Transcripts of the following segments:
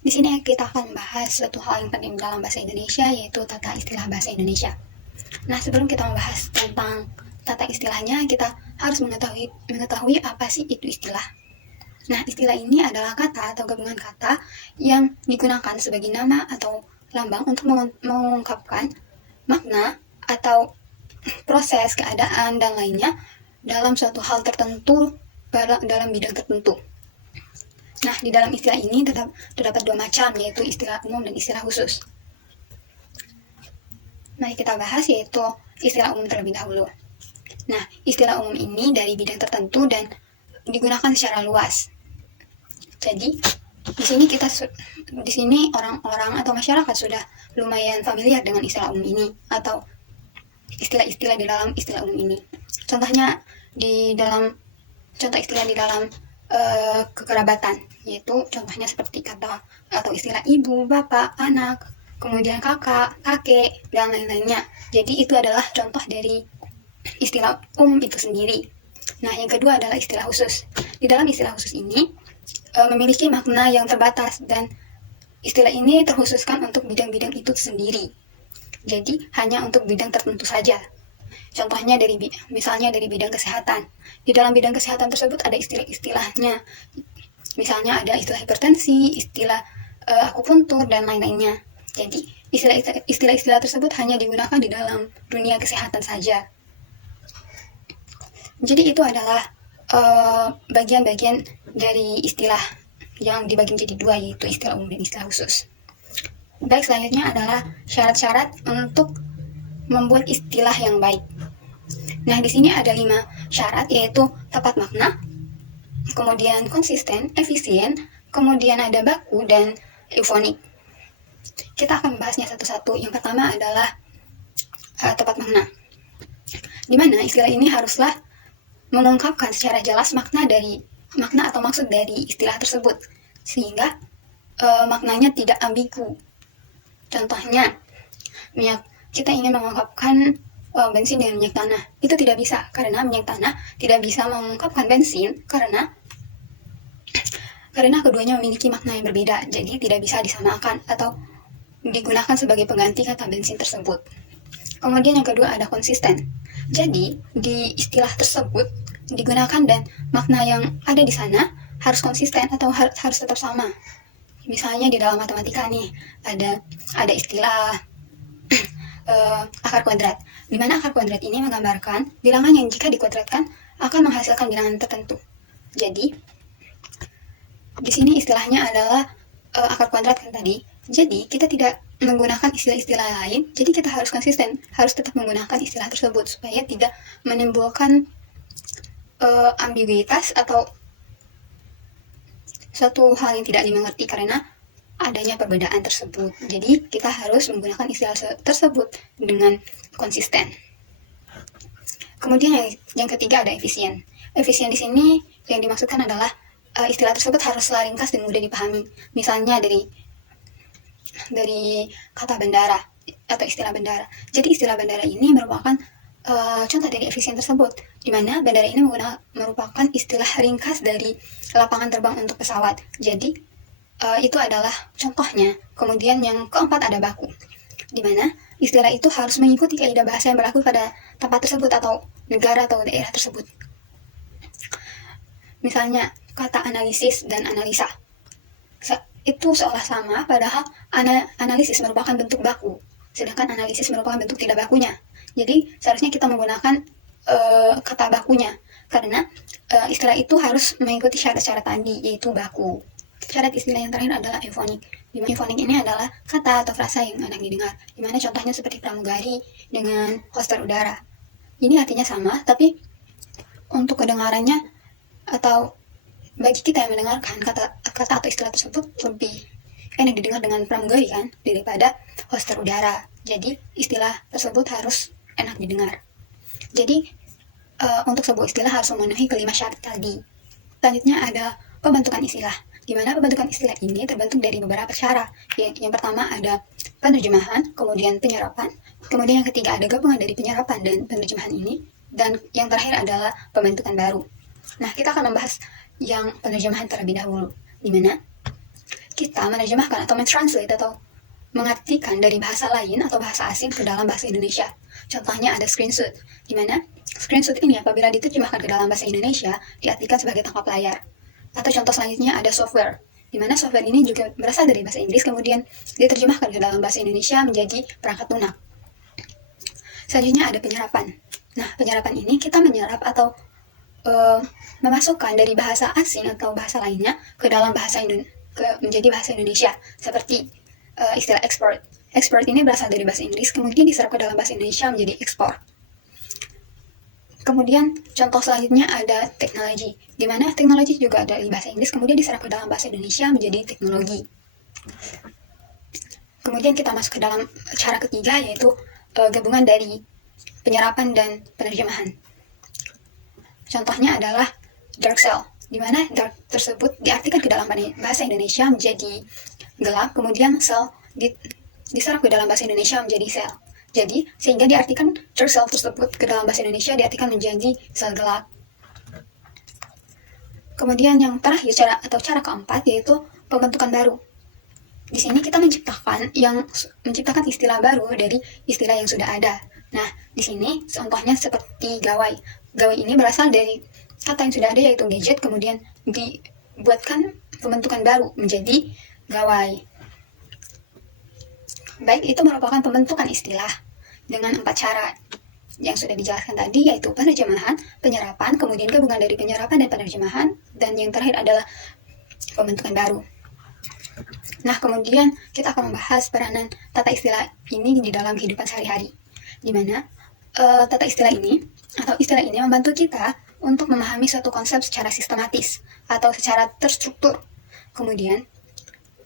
Di sini kita akan membahas suatu hal yang penting dalam bahasa Indonesia, yaitu tata istilah bahasa Indonesia. Nah, sebelum kita membahas tentang tata istilahnya, kita harus mengetahui apa sih itu istilah. Nah, istilah ini adalah kata atau gabungan kata yang digunakan sebagai nama atau lambang untuk mengungkapkan makna atau proses, keadaan, dan lainnya dalam suatu hal tertentu dalam bidang tertentu. Nah, di dalam istilah ini terdapat dua macam, yaitu istilah umum dan istilah khusus. Mari kita bahas yaitu istilah umum terlebih dahulu. Nah, istilah umum ini dari bidang tertentu dan digunakan secara luas. Jadi, di sini orang-orang atau masyarakat sudah lumayan familiar dengan istilah umum ini atau istilah-istilah di dalam istilah umum ini. Contoh istilah di dalam kekerabatan, yaitu contohnya seperti kata atau istilah ibu, bapak, anak, kemudian kakak, kakek, dan lain-lainnya. Jadi itu adalah contoh dari istilah umum itu sendiri. Nah, yang kedua adalah istilah khusus. Di dalam istilah khusus ini memiliki makna yang terbatas, dan istilah ini terkhususkan untuk bidang-bidang itu sendiri. Jadi hanya untuk bidang tertentu saja. Contohnya misalnya dari bidang kesehatan. Di dalam bidang kesehatan tersebut ada istilah-istilahnya. Misalnya ada istilah hipertensi, istilah akupuntur, dan lain-lainnya. Jadi istilah-istilah tersebut hanya digunakan di dalam dunia kesehatan saja. Jadi itu adalah bagian-bagian dari istilah yang dibagi menjadi dua, yaitu istilah umum dan istilah khusus. Baik, selanjutnya adalah syarat-syarat untuk membuat istilah yang baik. Nah, di sini ada 5 syarat, yaitu tepat makna, kemudian konsisten, efisien, kemudian ada baku, dan eufonik. Kita akan membahasnya satu-satu. Yang pertama adalah tepat makna, di mana istilah ini haruslah mengungkapkan secara jelas makna atau maksud dari istilah tersebut, sehingga maknanya tidak ambigu. Contohnya, kita ingin mengungkapkan bensin dengan minyak tanah. Itu tidak bisa, karena minyak tanah tidak bisa mengungkapkan bensin karena keduanya memiliki makna yang berbeda, jadi tidak bisa disamakan atau digunakan sebagai pengganti kata bensin tersebut. Kemudian yang kedua ada konsisten. Jadi di istilah tersebut digunakan dan makna yang ada di sana harus konsisten atau harus tetap sama. Misalnya di dalam matematika nih ada istilah akar kuadrat, di mana akar kuadrat ini menggambarkan bilangan yang jika dikuadratkan akan menghasilkan bilangan tertentu. Jadi di sini istilahnya adalah akar kuadrat kan tadi. Jadi kita tidak menggunakan istilah-istilah lain, jadi kita harus konsisten, harus tetap menggunakan istilah tersebut supaya tidak menimbulkan ambiguitas atau suatu hal yang tidak dimengerti karena adanya perbedaan tersebut. Jadi kita harus menggunakan istilah tersebut dengan konsisten. Kemudian yang ketiga ada efisien. Efisien di sini yang dimaksudkan adalah istilah tersebut haruslah ringkas dan mudah dipahami. Misalnya dari kata bandara atau istilah bandara. Jadi istilah bandara ini merupakan contoh dari efisien tersebut, di mana bandara ini merupakan istilah ringkas dari lapangan terbang untuk pesawat. Jadi itu adalah contohnya. Kemudian yang keempat ada baku, di mana istilah itu harus mengikuti kaidah bahasa yang berlaku pada tempat tersebut atau negara atau daerah tersebut. Misalnya kata analisis dan analisa itu seolah sama, padahal analisis merupakan bentuk baku, sedangkan analisis merupakan bentuk tidak bakunya. Jadi seharusnya kita menggunakan kata bakunya, karena istilah itu harus mengikuti syarat-syarat tadi, yaitu baku. Syarat istilah yang terakhir adalah eufonik. Dimana eufonik ini adalah kata atau frasa yang enak didengar, dimana contohnya seperti pramugari dengan hoster udara. Ini artinya sama, tapi untuk kedengarannya atau bagi kita yang mendengarkan kata atau istilah tersebut lebih enak didengar dengan pramugari kan daripada hoster udara. Jadi istilah tersebut harus enak didengar. Jadi untuk sebuah istilah harus memenuhi kelima syarat tadi. Selanjutnya ada pembentukan istilah, di mana pembentukan istilah ini terbentuk dari beberapa cara. Yang pertama ada penerjemahan, kemudian penyerapan, kemudian yang ketiga ada gabungan dari penyerapan dan penerjemahan ini, dan yang terakhir adalah pembentukan baru. Nah, kita akan membahas yang penerjemahan terlebih dahulu, di mana kita menerjemahkan atau mentranslate atau mengartikan dari bahasa lain atau bahasa asing ke dalam bahasa Indonesia. Contohnya ada screenshot, di mana screenshot ini apabila diterjemahkan ke dalam bahasa Indonesia diartikan sebagai tangkap layar. Atau contoh selanjutnya ada software, di mana software ini juga berasal dari bahasa Inggris kemudian diterjemahkan ke dalam bahasa Indonesia menjadi perangkat lunak. Selanjutnya ada penyerapan. Nah, penyerapan ini kita menyerap atau memasukkan dari bahasa asing atau bahasa lainnya ke dalam menjadi bahasa Indonesia, seperti istilah export. Export ini berasal dari bahasa Inggris, kemudian diserap ke dalam bahasa Indonesia menjadi ekspor. Kemudian contoh selanjutnya ada teknologi, di mana teknologi juga dari bahasa Inggris, kemudian diserap ke dalam bahasa Indonesia menjadi teknologi. Kemudian kita masuk ke dalam cara ketiga, yaitu gabungan dari penyerapan dan penerjemahan. Contohnya adalah dark cell, di mana dark tersebut diartikan ke dalam bahasa Indonesia menjadi gelap, kemudian cell diserap ke dalam bahasa Indonesia menjadi sel. Jadi, sehingga diartikan dark cell tersebut ke dalam bahasa Indonesia diartikan menjadi sel gelap. Kemudian yang terakhir cara keempat yaitu pembentukan baru. Di sini kita menciptakan istilah baru dari istilah yang sudah ada. Nah, di sini contohnya seperti gawai. Gawai ini berasal dari kata yang sudah ada yaitu gadget, kemudian dibuatkan pembentukan baru menjadi gawai. Baik, itu merupakan pembentukan istilah dengan 4 cara yang sudah dijelaskan tadi, yaitu penerjemahan, penyerapan, kemudian gabungan dari penyerapan dan penerjemahan, dan yang terakhir adalah pembentukan baru. Nah, kemudian kita akan membahas peranan tata istilah ini di dalam kehidupan sehari-hari, di mana tata istilah ini atau istilah ini membantu kita untuk memahami suatu konsep secara sistematis atau secara terstruktur. Kemudian,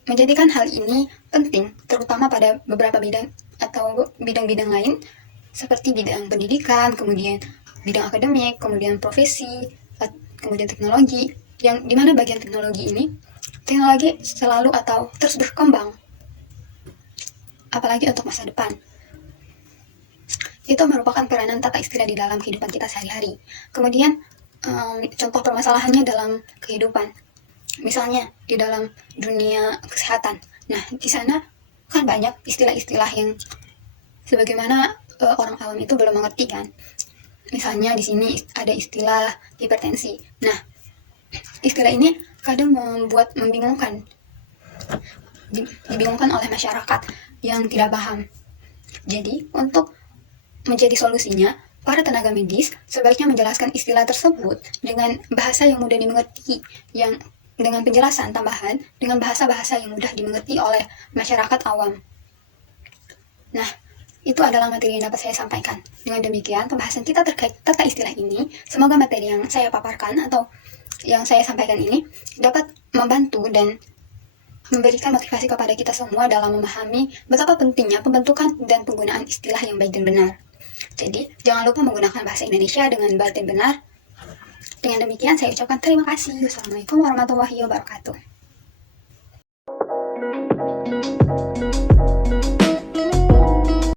menjadikan hal ini penting terutama pada beberapa bidang atau bidang-bidang lain seperti bidang pendidikan, kemudian bidang akademik, kemudian profesi, kemudian teknologi, yang dimana bagian teknologi selalu atau terus berkembang, apalagi untuk masa depan. Itu merupakan peranan tata istilah di dalam kehidupan kita sehari-hari. Kemudian contoh permasalahannya dalam kehidupan, misalnya di dalam dunia kesehatan. Nah, di sana kan banyak istilah-istilah yang sebagaimana orang awam itu belum mengerti kan. Misalnya di sini ada istilah hipertensi. Nah, istilah ini kadang membingungkan, dibingungkan oleh masyarakat yang tidak paham. Jadi, untuk menjadi solusinya, para tenaga medis sebaiknya menjelaskan istilah tersebut dengan bahasa yang mudah dimengerti, yang dengan penjelasan tambahan dengan bahasa-bahasa yang mudah dimengerti oleh masyarakat awam. Nah, itu adalah materi yang dapat saya sampaikan. Dengan demikian, pembahasan kita terkait tata istilah ini, semoga materi yang saya paparkan atau yang saya sampaikan ini dapat membantu dan memberikan motivasi kepada kita semua dalam memahami betapa pentingnya pembentukan dan penggunaan istilah yang baik dan benar. Jadi, jangan lupa menggunakan bahasa Indonesia dengan baik dan benar. Dengan demikian, saya ucapkan terima kasih. Wassalamualaikum warahmatullahi wabarakatuh.